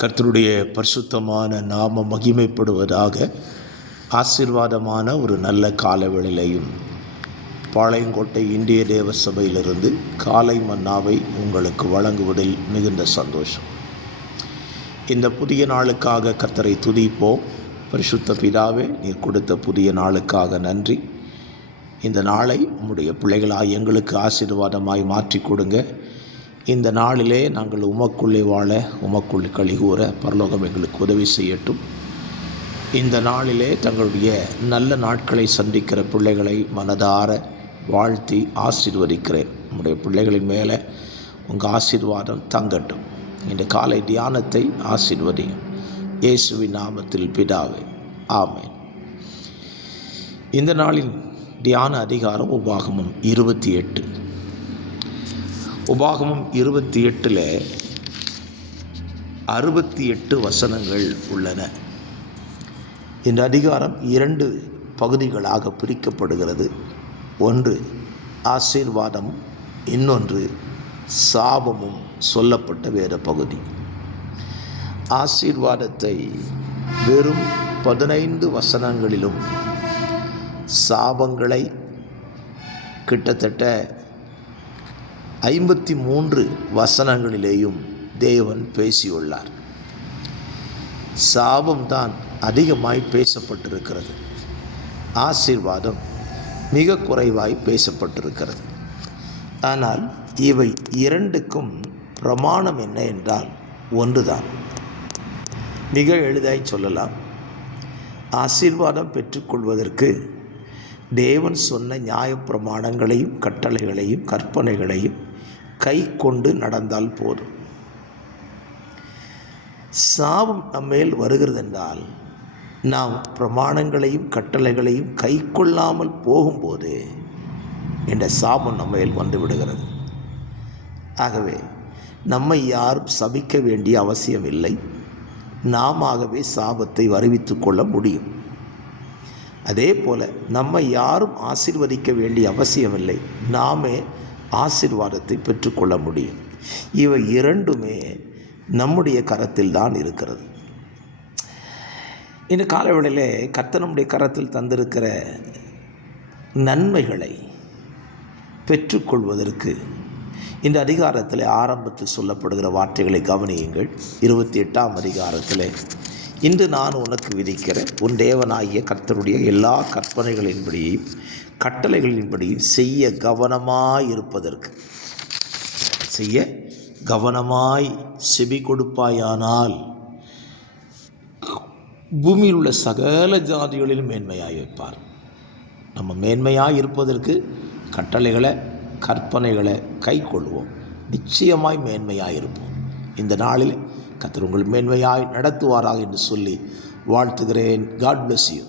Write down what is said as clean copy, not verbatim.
கர்த்தருடைய பரிசுத்தமான நாம மகிமைப்படுவதாக. ஆசீர்வாதமான ஒரு நல்ல காலவேளையிலையும் பாளையங்கோட்டை இந்திய தேவ சபையிலிருந்து காலை மன்னாவை உங்களுக்கு வழங்குவதில் மிகுந்த சந்தோஷம். இந்த புதிய நாளுக்காக கர்த்தரை துதிப்போம். பரிசுத்த பிதாவே, நீர் கொடுத்த புதிய நாளுக்காக நன்றி. இந்த நாளை உம்முடைய பிள்ளைகளாய் எங்களுக்கு ஆசீர்வாதமாய் மாற்றி கொடுங்க. இந்த நாளிலே நாங்கள் உமக்குள்ளே வாழ, உமக்குள்ளே கழிகூற பரலோகம் எங்களுக்கு உதவி செய்யட்டும். இந்த நாளிலே தங்களுடைய நல்ல நாட்களை சந்திக்கிற பிள்ளைகளை மனதார வாழ்த்தி ஆசீர்வதிக்கிறேன். உம்முடைய பிள்ளைகளின் மேலே உங்கள் ஆசீர்வாதம் தங்கட்டும். இந்த காலை தியானத்தை ஆசீர்வதியும். இயேசுவின் நாமத்தில் பிதாவே, ஆமென். இந்த நாளின் தியான அதிகாரம் உபாகமம் 28. உபாகமம் 28 68 வசனங்கள் உள்ளன. இந்த அதிகாரம் 2 பகுதிகளாக பிரிக்கப்படுகிறது. ஒன்று ஆசீர்வாதமும், இன்னொன்று சாபமும் சொல்லப்பட்ட வேறு பகுதி. ஆசீர்வாதத்தை வெறும் 15 வசனங்களிலும், சாபங்களை கிட்டத்தட்ட 53 வசனங்களிலேயும் தேவன் பேசியுள்ளார். சாபம்தான் அதிகமாய் பேசப்பட்டிருக்கிறது. ஆசீர்வாதம் மிக குறைவாய் பேசப்பட்டிருக்கிறது. ஆனால் இவை இரண்டுக்கும் பிரமாணம் என்ன என்றால் ஒன்றுதான். மிக எளிதாய் சொல்லலாம். ஆசீர்வாதம் பெற்றுக்கொள்வதற்கு தேவன் சொன்ன நியாயப்பிரமாணங்களையும் கட்டளைகளையும் கற்பனைகளையும் கை கொண்டு நடந்தால் போதும். சாபம் நம்மேல் வருகிறது என்றால் நாம் பிரமாணங்களையும் கட்டளைகளையும் கை கொள்ளாமல் போகும்போது என்ற சாபம் நம்மேல் வந்து விடுகிறது. ஆகவே நம்மை யாரும் சபிக்க வேண்டிய அவசியம் இல்லை. நாமவே சாபத்தை வருவித்து கொள்ள முடியும். அதே போல் நம்மை யாரும் ஆசீர்வதிக்க வேண்டிய அவசியமில்லை. நாமே ஆசீர்வாதத்தை பெற்றுக்கொள்ள முடியும். இவை இரண்டுமே நம்முடைய கரத்தில் தான் இருக்கிறது. இந்த காலவேளையிலே கர்த்தர் நம்முடைய கரத்தில் தந்திருக்கிற நன்மைகளை பெற்றுக்கொள்வதற்கு இந்த அதிகாரத்தில் ஆரம்பத்தில் சொல்லப்படுகிற வார்த்தைகளை கவனியுங்கள். 28ஆம் அதிகாரத்தில், இன்று நான் உனக்கு விதிக்கிற உன் தேவனாகிய கர்த்தருடைய எல்லா கற்பனைகளின்படியும் கட்டளைகளின்படியும் செய்ய கவனமாய் செவி கொடுப்பாயானால் பூமியில் உள்ள சகல ஜாதிகளிலும் மேன்மையாய் வைப்பார். நம்ம மேன்மையாக இருப்பதற்கு கட்டளைகளை கற்பனைகளை கை கொள்வோம். நிச்சயமாய் மேன்மையாக இருப்போம். இந்த நாளில் கர்த்தர் உங்கள் மேன்மையாய் நடத்துவாராக என்று சொல்லி வாழ்த்துகிறேன். God bless you.